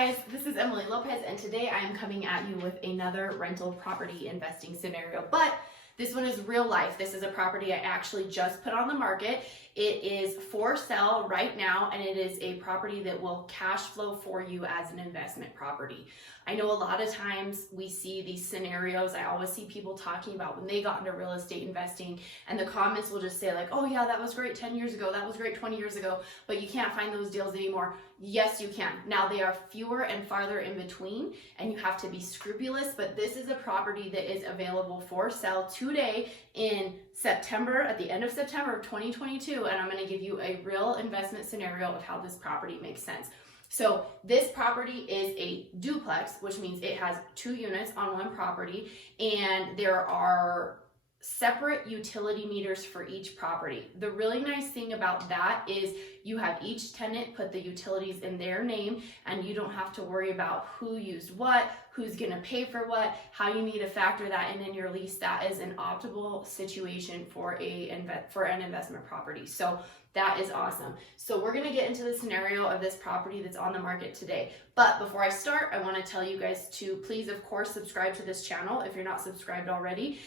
guys, this is Emily Lopez, and today I am coming at you with another rental property investing scenario, but this one is real life. This is a property I actually just put on the market. It is for sale right now, and it is a property that will cash flow for you as an investment property. I know a lot of times we see these scenarios. I always see people talking about when they got into real estate investing, and the comments will just say like, oh yeah, that was great 10 years ago, that was great 20 years ago, but you can't find those deals anymore. Yes, you can. Now they are fewer and farther in between, and you have to be scrupulous, but this is a property that is available for sale today in September, at the end of September of 2022, and I'm going to give you a real investment scenario of how this property makes sense. So this property is a duplex, which means it has 2 units on one property, and there are separate utility meters for each property. The really nice thing about that is you have each tenant put the utilities in their name, and you don't have to worry about who used what, who's going to pay for what, how you need to factor that in your lease. That is an optimal situation for an investment property. So that is awesome. So we're going to get into the scenario of this property that's on the market today. But before I start, I want to tell you guys to please, of course, subscribe to this channel if you're not subscribed already.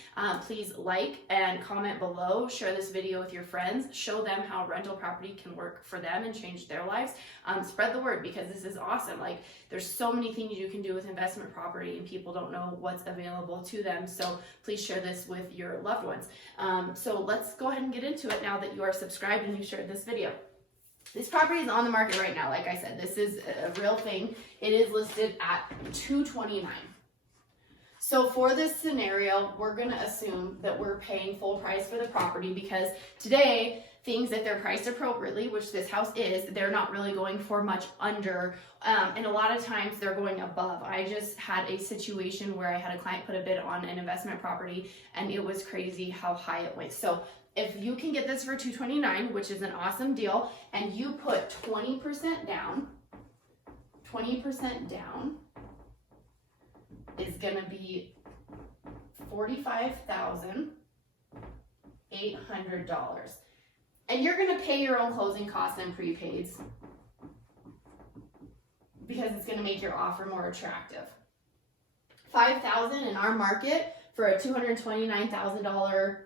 Please like and comment below, share this video with your friends, show them how rental property can work for them and change their lives. Spread the word, because this is awesome. Like, there's so many things you can do with investment property and people don't know what's available to them. So please share this with your loved ones. So let's go ahead and get into it now that you are subscribed and you shared this video. This property is on the market right now. Like I said, this is a real thing. It is listed at $229,000. So for this scenario, we're going to assume that we're paying full price for the property, because today, things, if they're priced appropriately, which this house is, they're not really going for much under, and a lot of times they're going above. I just had a situation where I had a client put a bid on an investment property, and it was crazy how high it went. So if you can get this for $229,000, which is an awesome deal, and you put 20% down, 20% down is going to be $45,800. And you're going to pay your own closing costs and prepaids, because it's going to make your offer more attractive. $5,000 in our market for a $229,000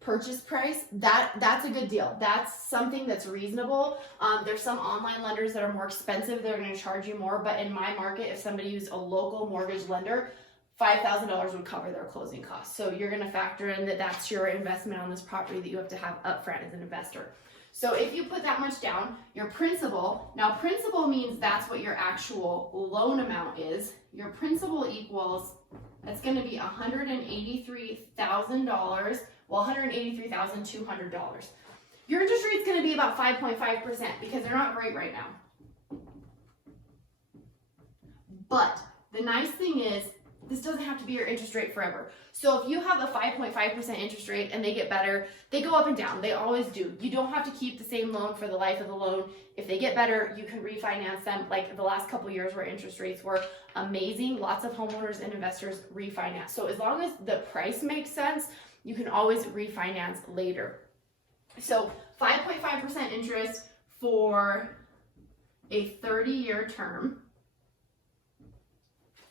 purchase price, that's a good deal. That's something that's reasonable. There's some online lenders that are more expensive. They're going to charge you more, but in my market, if somebody used a local mortgage lender, $5,000 would cover their closing costs. So you're going to factor in that that's your investment on this property that you have to have upfront as an investor. So if you put that much down, your principal, now principal means that's what your actual loan amount is. Your principal equals, that's going to be $183,000, well, $183,200. Your interest rate is going to be about 5.5% because they're not great right now. But the nice thing is, this doesn't have to be your interest rate forever. So if you have a 5.5% interest rate and they get better, they go up and down. They always do. You don't have to keep the same loan for the life of the loan. If they get better, you can refinance them. Like the last couple of years where interest rates were amazing, lots of homeowners and investors refinance. So as long as the price makes sense, you can always refinance later. So 5.5% interest for a 30-year term.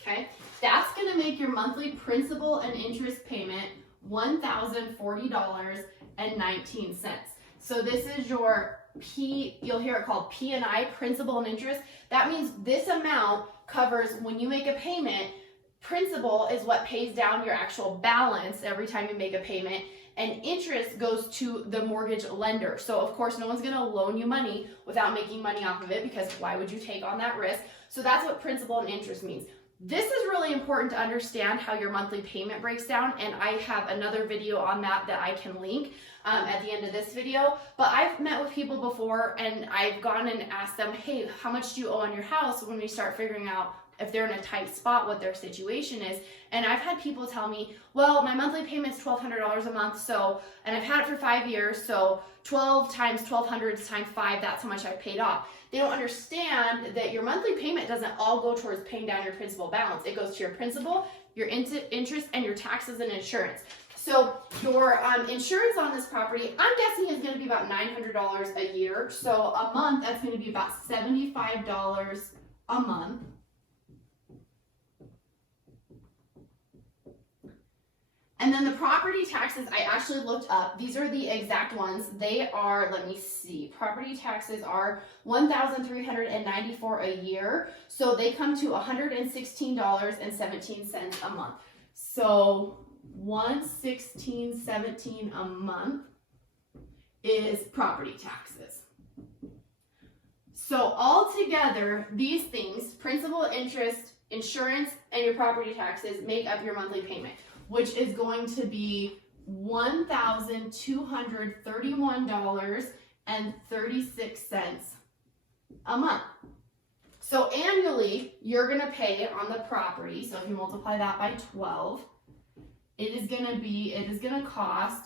Okay, that's going to make your monthly principal and interest payment $1,040.19. So this is your you'll hear it called P&I, principal and interest. That means this amount covers when you make a payment. Principal is what pays down your actual balance every time you make a payment, and interest goes to the mortgage lender. So of course, no one's going to loan you money without making money off of it, because why would you take on that risk? So that's what principal and interest means. This is really important to understand how your monthly payment breaks down, and I have another video on that I can link at the end of this video. But I've met with people before, and I've gone and asked them, hey, how much do you owe on your house, when we start figuring out if they're in a tight spot, what their situation is. And I've had people tell me, well, my monthly payment's $1,200 a month, so, and I've had it for 5 years, so 12 times 1,200 times 5, that's how much I paid off. They don't understand that your monthly payment doesn't all go towards paying down your principal balance. It goes to your principal, your interest, and your taxes and insurance. So your insurance on this property, I'm guessing is going to be about $900 a year. So a month, that's going to be about $75 a month. And then the property taxes, I actually looked up. These are the exact ones. They are, let me see, property taxes are $1,394 a year. So they come to $116.17 a month. So $116.17 a month is property taxes. So altogether, these things, principal, interest, insurance, and your property taxes make up your monthly payment, which is going to be $1,231.36 a month. So annually, you're gonna pay on the property. So if you multiply that by 12, it is gonna cost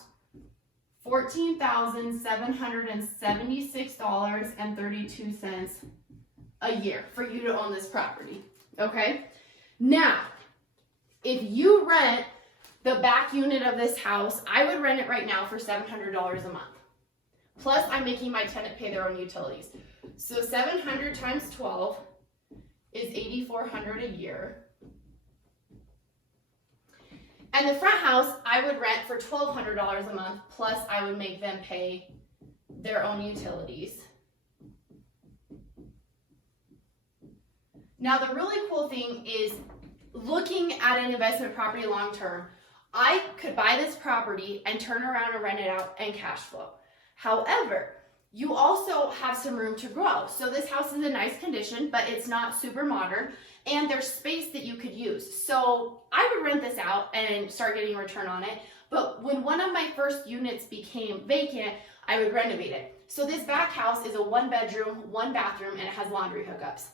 $14,776.32 a year for you to own this property. Okay? Now, if you rent the back unit of this house, I would rent it right now for $700 a month. Plus, I'm making my tenant pay their own utilities. So 700 times 12 is $8,400 a year. And the front house, I would rent for $1,200 a month, plus I would make them pay their own utilities. Now, the really cool thing is looking at an investment property long term, I could buy this property and turn around and rent it out and cash flow. However, you also have some room to grow. So this house is in nice condition, but it's not super modern, and there's space that you could use. So I would rent this out and start getting a return on it. But when one of my first units became vacant, I would renovate it. So this back house is a 1-bedroom, 1-bathroom, and it has laundry hookups.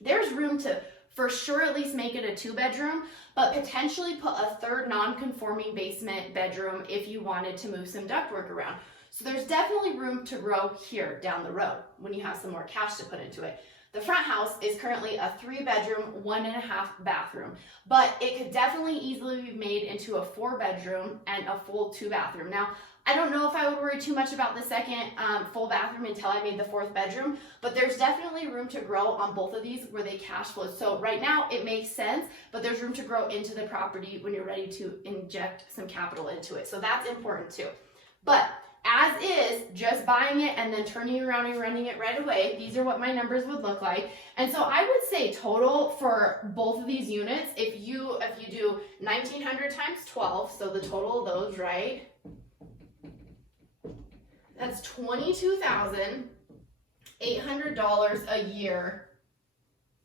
There's room to, for sure, at least make it a 2-bedroom, but potentially put a third non-conforming basement bedroom if you wanted to move some ductwork around. So there's definitely room to grow here down the road when you have some more cash to put into it. The front house is currently a 3-bedroom, 1.5-bathroom, but it could definitely easily be made into a 4-bedroom and a full 2-bathroom. Now, I don't know if I would worry too much about the second full bathroom until I made the 4th bedroom, but there's definitely room to grow on both of these where they cash flow. So right now it makes sense, but there's room to grow into the property when you're ready to inject some capital into it. So that's important too. But as is, just buying it and then turning around and renting it right away, these are what my numbers would look like. And so I would say total for both of these units, if you do 1,900 times 12, so the total of those, right? That's $22,800 a year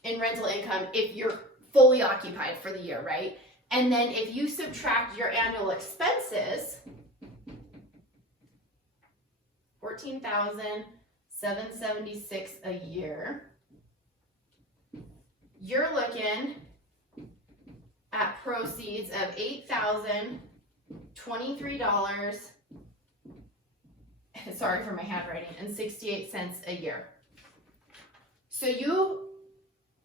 in rental income if you're fully occupied for the year, right? And then if you subtract your annual expenses, $14,776 a year, you're looking at proceeds of $8,023, sorry for my handwriting, and 68 cents a year. So you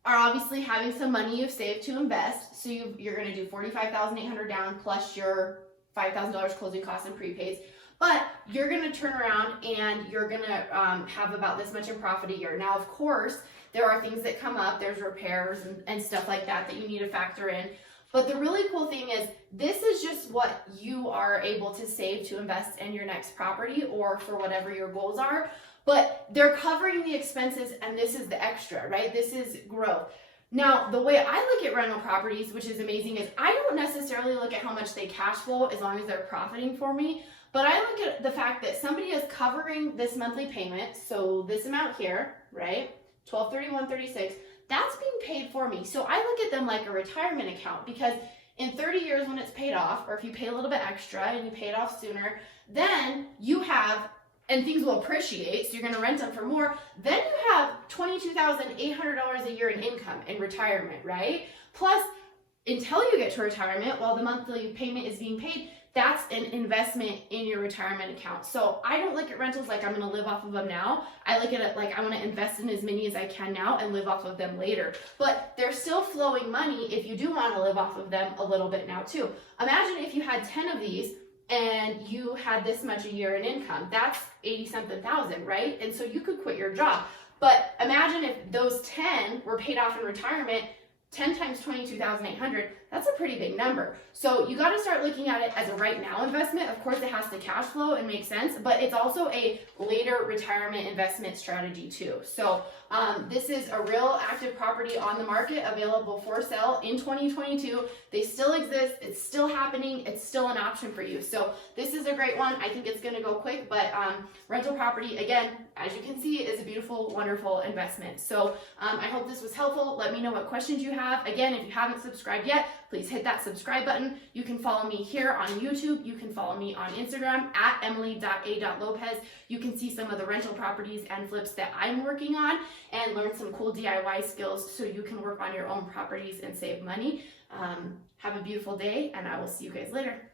are obviously having some money you've saved to invest. So you're going to do $45,800 down plus your $5,000 closing costs and prepaids. But you're going to turn around and you're going to have about this much in profit a year. Now, of course, there are things that come up. There's repairs and stuff like that you need to factor in. But the really cool thing is this is just what you are able to save to invest in your next property or for whatever your goals are. But they're covering the expenses, and this is the extra, right? This is growth. Now, the way I look at rental properties, which is amazing, is I don't necessarily look at how much they cash flow as long as they're profiting for me. But I look at the fact that somebody is covering this monthly payment, so this amount here, right, $1,231.36, that's being paid for me. So I look at them like a retirement account, because in 30 years when it's paid off, or if you pay a little bit extra and you pay it off sooner, then you have, and things will appreciate, so you're going to rent them for more, then you have $22,800 a year in income in retirement, right? Plus, until you get to retirement, while the monthly payment is being paid, that's an investment in your retirement account. So I don't look at rentals like I'm going to live off of them now. I look at it like I want to invest in as many as I can now and live off of them later. But they're still flowing money if you do want to live off of them a little bit now too. Imagine if you had 10 of these and you had this much a year in income. That's 80-something thousand, right? And so you could quit your job. But imagine if those 10 were paid off in retirement. 10 times 22,800, that's a pretty big number. So you got to start looking at it as a right now investment. Of course, it has to cash flow and make sense, but it's also a later retirement investment strategy too. So this is a real active property on the market, available for sale in 2022. They still exist. It's still happening. It's still an option for you. So this is a great one. I think it's going to go quick, but rental property, again, as you can see, is a beautiful, wonderful investment. So I hope this was helpful. Let me know what questions you have. Again, if you haven't subscribed yet, please hit that subscribe button. You can follow me here on YouTube. You can follow me on Instagram at emily.a.lopez. You can see some of the rental properties and flips that I'm working on and learn some cool DIY skills so you can work on your own properties and save money. Have a beautiful day, and I will see you guys later.